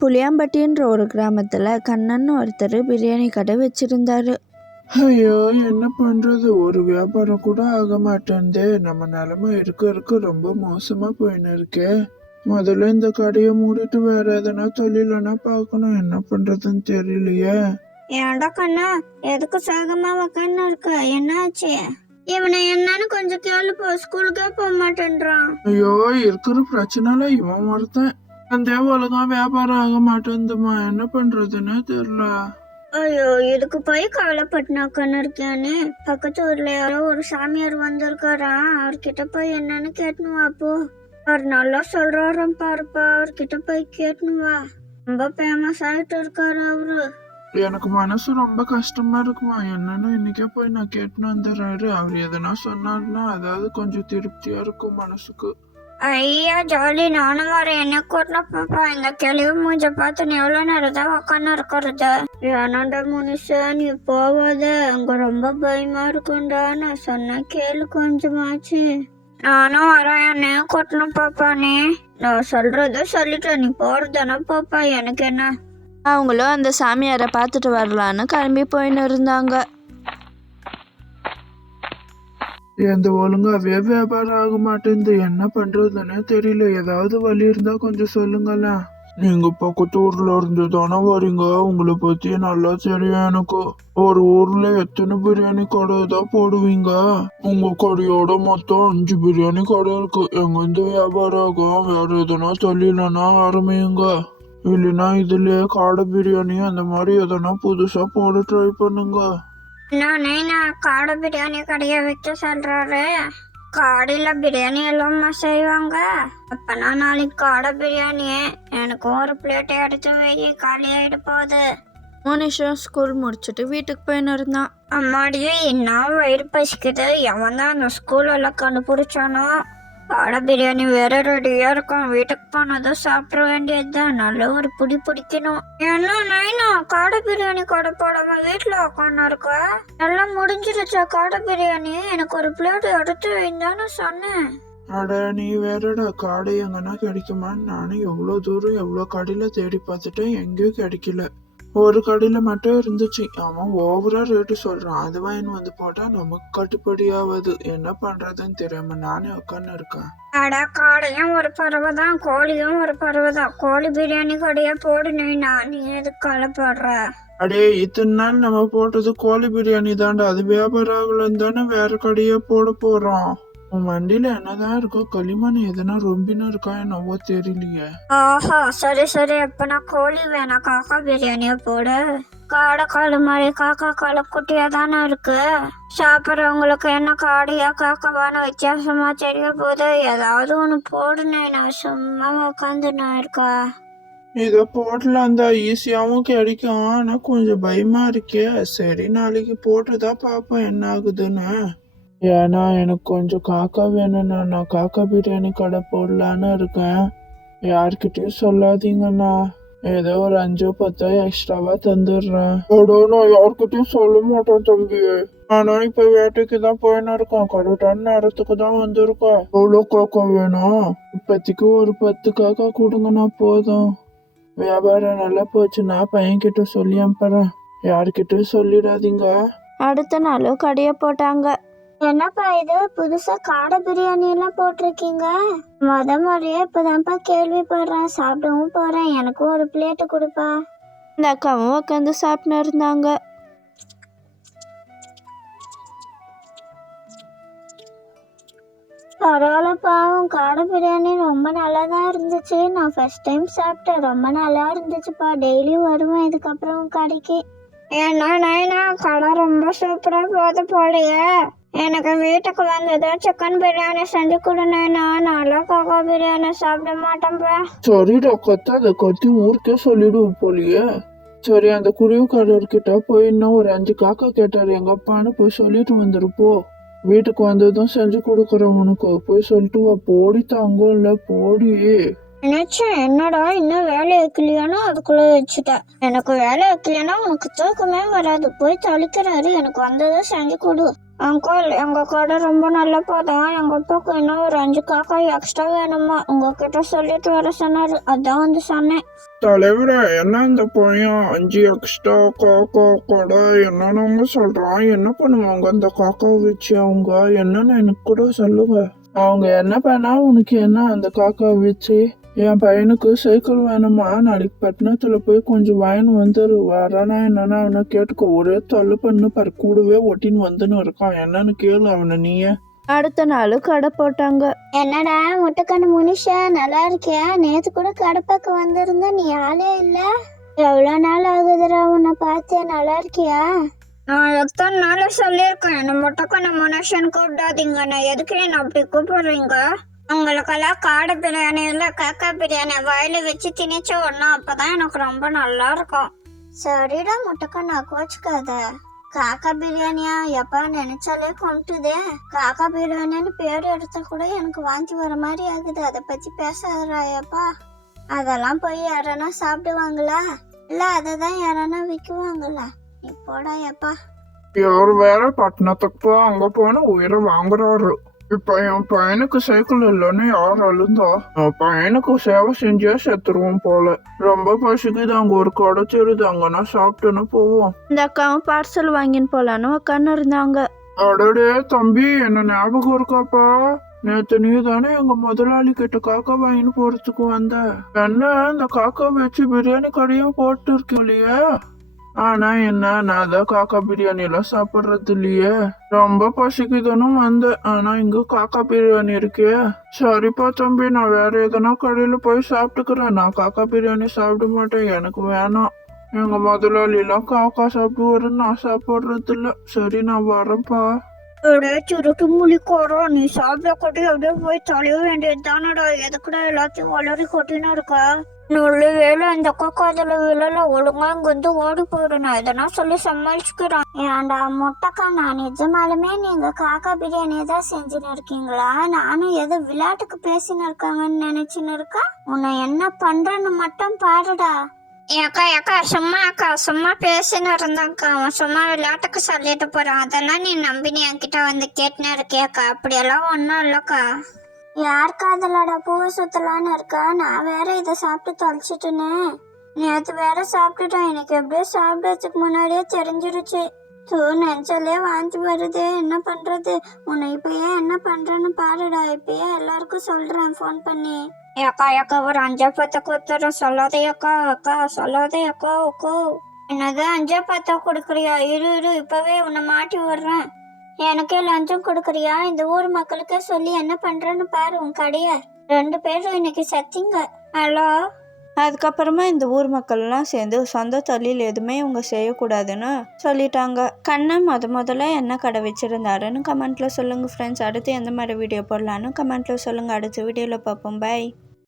புளியாம்பட்டின்ற ஒரு கிராமத்தில் கண்ணன் ஒருத்தர் பிரியாணி கடை வச்சிருந்தாரு. ஐயோ என்ன பண்றது? ஒரு வியாபாரம் கூட ஆக மாட்டேன்தே. நம்ம நிலைமை இருக்க இருக்க ரொம்ப மோசமா போயின்னு இருக்கே. முதல்ல இந்த கடையை மூடிட்டு வேற எதனா தொழிலனா பார்க்கணும். என்ன பண்றதுன்னு தெரியலையே. ஏன்டா கண்ணா? எதுக்கு சோகமா உக்காந்து இருக்க? என்னாச்சு இவனை என்னன்னு கொஞ்சம் கேளு போ. ஸ்கூலுக்கே போக மாட்டேன்றான். ஐயோ இருக்கிற பிரச்சனைல இவன் ஒருத்தன். அந்த ஒழுங்கா வியாபாரம் ஆக மாட்டேங்குதுமா? என்ன பண்றதுன்னு தெரியல. ஐயோ இதுக்கு போய் கவலைப்பட்டுனா உட்காந்து இருக்கியானே பக்கத்து ஊர்ல யாரோ ஒரு சாமியார் வந்திருக்காராம் அவர்கிட்ட போய் என்னன்னு கேட்டுன்னு வா போ. அவர் நல்லா சொல்றாராம் பாருப்பா. அவர்கிட்ட போய் கேட்டுன்னு வா. ரொம்ப ஃபேமஸ் ஆயிட்டு இருக்காரு அவரு. எனக்கு மனசு ரொம்ப கஷ்டமா இருக்குமா? என்னன்னு இன்னைக்கே போய் நான் கேட்டுன்னு வந்துடுறாரு அவர் எதனா சொன்னாருன்னா அதாவது கொஞ்சம் திருப்தியா இருக்கும் மனசுக்கு. ஐயா ஜாலி. நானும் வரேன். என்ன கூட்டினா பாப்பா? இந்த கிளவி மூஞ்ச பார்த்து நீ எவ்வளவு நேரம் தான் உக்காந்து இருக்கிறது? ஏனாண்டா முனிஷா நீ போவாத. அங்க ரொம்ப பயமா இருக்கும்டா. நான் சொன்ன கேளு கொஞ்சமாச்சு. நானும் வரேன். என்ன கூட்டணும் பாப்பா நீ? நான் சொல்றத சொல்லிட்டேன் நீ போறதானே பாப்பா? எனக்கு என்ன? அவங்களும் அந்த சாமியாரை பார்த்துட்டு வரலான்னு கிளம்பி போயின்னு இருந்தாங்க. எந்த ஒழுங்காவே வியாபாரம் ஆக மாட்டேங்குது. என்ன பண்றதுன்னே தெரியல. ஏதாவது வழி இருந்தா கொஞ்சம் சொல்லுங்களேன். நீங்க பக்கத்து ஊர்ல இருந்து தானே வரீங்க. உங்களை பத்தி நல்லா தெரியும் எனக்கு. ஒரு ஊர்ல எத்தனை பிரியாணி கடை தான் போடுவீங்க? உங்க கடையோட மொத்தம் அஞ்சு பிரியாணி கடை இருக்கு. எங்கிருந்து வியாபாரம் ஆகும்? வேற எதனா தொழிலனா ஆரம்பியுங்க இல்லைன்னா இதுலயே காடை பிரியாணி அந்த மாதிரி எதனா புதுசா போட ட்ரை பண்ணுங்க. நானே நான்? காடை பிரியாணி கடையை வைக்க சொல்றாரு. காடையில பிரியாணி எல்லாம் செய்வாங்க. அப்பனா நாளைக்கு காடை பிரியாணி எனக்கும் ஒரு பிளேட் எடுத்து வை காலி ஆயிட போகுது. மோனிஷும் ஸ்கூல் முடிச்சுட்டு வீட்டுக்கு போயின்னு இருந்தான் அம்மாடியே என்ன வயிறு பசிக்குது? எவன் தான் அந்த ஸ்கூல் எல்லாம் கண்டுபிடிச்சானோ? காடை பிரியாணி வேற ரெடியா இருக்கும். வீட்டுக்கு போனதும் சாப்பிட வேண்டியதுதான். நல்ல ஒரு புடி பிடிக்கணும். என்ன நைனா? காடை பிரியாணி கடை போடாம வீட்டுல உட்காந்து இருக்க எல்லாம் முடிஞ்சிருச்சா காடை பிரியாணி? எனக்கு ஒரு பிளேட் எடுத்து வைந்தான்னு சொன்னேன். அட நீ வேறடா காடை எங்கன்னா கிடைக்குமான்னு நானும் எவ்வளோ தூரம் எவ்வளோ கடையில் தேடி பார்த்துட்டேன் எங்கேயும் கிடைக்கல. ஒரு கடையில் மட்டும் இருந்துச்சு. அவன் ஓவரா ரேட்டு சொல்றான். அது வாங்கி வந்து போட்டா நமக்கு கட்டுப்படி ஆகாது என்ன பண்றதுன்னு தெரியாம நானே உட்காந்து இருக்கேன் அட காடையும் ஒரு பறவை தான். கோழியும் ஒரு பறவை தான். கோழி பிரியாணி கடையா போடு நைனா நீ எதுக்கு கவலைப்படுற அடே இத்தனை நாள் நம்ம போட்டது கோழி பிரியாணி தான்டா. அது வியாபாரம் ஆகலன்னு தானே வேற கடையே போட போறோம். உன் வண்டியில என்னதான் இருக்கோ களிமண் எதுனா ரொம்பினா இருக்கா என்னவோ தெரியலையே. ஆஹா சரி சரி. அப்ப நான் கோழி வேணாம். காக்கா பிரியாணிய போடு. காடை காலு மாதிரி காக்கா காலு குட்டியா தானே இருக்கு. சாப்பிட்றவங்களுக்கு என்ன காடையா காக்காவான்னு வித்தியாசமா தெரிய போகுது. ஏதாவது ஒன்று போடுனே நான் சும்மா உட்காந்து நான் இருக்கா? இது போடலாம் தான் ஈஸியாகவும் கிடைக்கும். ஆனால் கொஞ்சம் பயமாக இருக்கே. சரி நாளைக்கு போட்டுதான் பார்ப்போம் என்ன ஆகுதுன்னு. ஏன்னா எனக்கு கொஞ்சம் காக்கா வேணும்ண்ணா நான் காக்கா பிரியாணி கடை போடலான்னு இருக்கேன். யார்கிட்டயும் சொல்லாதீங்கண்ணா. ஏதோ ஒரு அஞ்சோ பத்தோ எக்ஸ்ட்ராவா தந்துடுறேன். அடோ நான் யார்கிட்டயும் சொல்ல மாட்டேன் தம்பி. ஆனா இப்ப வேட்டைக்கு தான் போயின்னு இருக்கோம். கரெக்டான நேரத்துக்கு தான் வந்திருக்கோம். எவ்வளோ காக்கா வேணும். இப்போதைக்கு ஒரு பத்து காக்கா கொடுங்கண்ணா போதும். வியாபாரம் நல்லா போச்சுன்னா பையன்கிட்ட சொல்லி அனுப்புறேன். யார்கிட்டயும் சொல்லிடாதீங்க. அடுத்த நாளும் கடையை போட்டாங்க. என்னப்பா இது? புதுசா காடை பிரியாணி எல்லாம் போட்டிருக்கீங்க? முத முறையா இப்பதான்ப்பா கேள்விப்படுறேன். சாப்பிடவும் போறேன். எனக்கும் ஒரு பிளேட்டு கொடுப்பா. இந்த அக்காவும் உட்காந்து சாப்பிட்டு இருந்தாங்க. பரவாயில்ல பாவம். காடை பிரியாணி ரொம்ப நல்லா தான் இருந்துச்சு. நான் ஃபர்ஸ்ட் டைம் சாப்பிட்டேன். ரொம்ப நல்லா இருந்துச்சுப்பா டெய்லியும் வருவேன் இதுக்கப்புறம் கடைக்கு. ஏன்னா நைனா கடை ரொம்ப சூப்பரா போது போலையே. எனக்கு வீட்டுக்கு வந்ததும் சிக்கன் பிரியாணி செஞ்சு கொடு நைனா. நல்லா காக்கா பிரியாணி சாப்பிட மாட்டேன்ப்பா சரிடா கத்தாத கத்தி ஊருக்கே சொல்லிடுவோம் போலியே. சரி அந்த குருவிக்காரர்கிட்ட போய் இன்னும் ஒரு அஞ்சு காக்கா கேட்டாரு. எங்க அப்பான்னு போய் சொல்லிட்டு வந்துருப்போ வீட்டுக்கு வந்ததும் செஞ்சு கொடுக்குறேன் உனக்கு. போய் சொல்லிட்டு வா. போடி தங்கம் இல்ல போடி. நினைச்சேன் என்னடா இன்னும் வேலை வைக்கலையானா அதுக்குள்ள வச்சுட்டேன் எனக்கு வேலை வைக்கலையானா உனக்கு தூக்கமே வராது. போய் தொலைக்கிறாரு எனக்கு வந்ததை செஞ்சு கொடு. அங்கிள் எங்க கடை ரொம்ப நல்ல தான் எங்க அப்பாவுக்கு இன்னும் ஒரு அஞ்சு காக்கா எக்ஸ்ட்ரா வேணுமா? உங்ககிட்ட சொல்லிட்டு வர சொன்னார். அதான் வந்து சொன்னேன். தலைவரே என்ன இந்த பையன்? அஞ்சு எக்ஸ்ட்ரா காக்கா கடை என்னன்னு சொல்றான். என்ன பண்ணுவாங்க அந்த காக்கா வச்சு அவங்க? என்னன்னு எனக்கு கூட சொல்லுங்க. அவங்க என்ன பண்ணா உனக்கு என்ன அந்த காக்கா வச்சு? என் பையனுக்கு சைக்கிள் வேணுமா? நாளைக்கு பட்டணத்துல போய் கொஞ்சம் வாங்கின்னு வந்துரு. வரானா என்னன்னா அவனை கேட்டுக்கோ. ஒரே தொல்லை பண்ணு பாரு. கூடவே ஒட்டின்னு வந்துன்னு இருக்கான். என்னன்னு கேளு அவனை நீயே. அடுத்த நாள் கடை போட்டாங்க. என்னடா முட்டைக்கண்ணு முனிஷா நல்லா இருக்கியா? நேத்து கூட கடை பக்கம் வந்திருந்த நீ ஆளே இல்ல. எவ்வளவு நாள் ஆகுதுடா உன்னை பார்த்து? நல்லா இருக்கியா? நான் எத்தனை நாள் சொல்லியிருக்கேன். என்ன முட்டைக்கண்ணு முனிஷன் கூப்பிடாதீங்க. நான் எதுக்கு என்ன அப்படி கூப்பிடுறீங்க? உங்களுக்கெல்லாம் காடை பிரியாணி இல்லை காக்கா பிரியாணி வயல வச்சு திணிச்ச ஒண்ணும் அப்பதான் எனக்கு ரொம்ப நல்லா இருக்கும். சரிடா முட்டைக்கண்ணா கோச்சுக்காத. காக்கா பிரியாணியா? எப்பா நினைச்சாலே கொண்டுதே காக்கா பிரியாணின்னு பேர் எடுத்தா கூட எனக்கு வாந்தி வர மாதிரி ஆகுது. அதை பத்தி பேசாதராயப்பா அதெல்லாம் போய் யாரனா சாப்பிடுவாங்களா? இல்ல அதை தான் யாரனா விற்குவாங்களா நீ போடா எப்பா இவர் வேற பட்டணத்துக்கு போ அங்க போன உயிரை வாங்குறாரு. இப்ப என் பையனுக்கு சைக்கிள் இல்லைன்னு யார் அழுந்தா? என் பையனுக்கு சேவை செஞ்சே செத்துருவோம் போல. ரொம்ப பசிக்குது அங்க ஒரு கடை தெரியுது அங்கன்னா சாப்பிட்டுன்னு போவோம். இந்த அக்காவும் பார்சல் வாங்கின்னு போலான்னு உட்காந்து இருந்தாங்க. அடடே தம்பி என்ன ஞாபகம் இருக்காப்பா? நேத்து நீ தானே எங்க முதலாளி கிட்ட காக்கா வாங்கின்னு போறதுக்கு வந்த. என்ன இந்த காக்கா வச்சு பிரியாணி கடையும் போட்டு இருக்கீங்களே ஆனா என்ன நான் தான் காக்கா பிரியாணி எல்லாம் சாப்பிடுறது இல்லையே. ரொம்ப பசிக்குதுன்னு வந்தேன். ஆனா இங்க காக்கா பிரியாணி இருக்கே. சரிப்பா தம்பி நான் வேற எதனா கடையில போய் சாப்பிட்டுக்கிறேன். நான் காக்கா பிரியாணி சாப்பிட மாட்டேன். எனக்கு வேணாம். எங்க முதலாளி எல்லாம் காக்கா சாப்பிடுவாரு. நான் சாப்பிடுறது இல்ல. சரி நான் வரேன்ப்பா. அப்படியே சுருட்டு முழிக்கோரோ நீ சாப்பிட கொட்டி அப்படியே போய் தொலைய வேண்டியது தானடா எதுக்குடா எல்லாத்தையும் வளரி கொட்டினா இருக்கா? நல்ல வேலை இந்த அக்கா காதல விழல ஒழுங்கா இங்க வந்து ஓடி போயிடும் நான் இதெல்லாம் சொல்லி சமாளிச்சுக்கிறேன். ஏன்டா முட்டைக்கா நான் நிஜமாலுமே நீங்க காக்கா பிரியாணி தான் செஞ்சுன்னு இருக்கீங்களா? நானும் ஏதோ விளையாட்டுக்கு பேசின்னு இருக்காங்கன்னு நினைச்சுன்னு இருக்கா? உன்னை என்ன பண்றேன்னு மட்டும் பாருடா. ஏக்கா ஏக்கா சும்மா அக்கா சும்மா பேசின்னு இருந்தாக்கா அவன் சும்மா விளையாட்டுக்கு சொல்லிட்டு போறான். அதெல்லாம் நீ நம்பி நீ என்கிட்ட வந்து கேட்டுன்னு இருக்கியாக்கா? அப்படியெல்லாம் ஒன்றும் இல்லைக்கா. யார் காதலோட பூவை சுத்தலான்னு இருக்கா? நான் வேற இதை சாப்பிட்டு தொலைச்சிட்டேனே. நேற்று வேற சாப்பிட்டுட்டேன் எனக்கு எப்படியோ சாப்பிடறதுக்கு முன்னாடியே தெரிஞ்சிருச்சு. தூ நெஞ்சலே வாந்தி வருது. என்ன பண்றது? உன்னை இப்பயே என்ன பண்றேன்னு பாருடா. இப்பயே எல்லாருக்கும் சொல்றேன் ஃபோன் பண்ணி. ஏக்கா ஏக்கா ஒரு அஞ்சா பத்த கொடுத்துறோம். சொல்லாதே அக்கா அக்கா சொல்லாதே அக்கா அக்கோ என்னது அஞ்சா பத்தா கொடுக்குறியா? இரு இரு இப்பவே உன்னை மாட்டி விடுறேன். எனக்கே லஞ்சம் கொடுக்குறியா? இந்த ஊர் மக்களுக்கே சொல்லி என்ன பண்றேன்னு பாரு உன் கடைய. ரெண்டு பேரும் இன்னைக்கு சத்திங்க ஹலோ? அதுக்கப்புறமா இந்த ஊர் மக்கள்லாம் சேர்ந்து சொந்த தொழில் எதுவுமே இவங்க செய்யக்கூடாதுன்னு சொல்லிட்டாங்க. கண்ணன் முத முதல்ல என்ன கடை வச்சுருந்தாருன்னு கமெண்ட்டில் சொல்லுங்கள் ஃப்ரெண்ட்ஸ் அடுத்து எந்த மாதிரி வீடியோ போடலான்னு கமெண்ட்டில் சொல்லுங்கள் அடுத்த வீடியோவில் பார்ப்போம். பை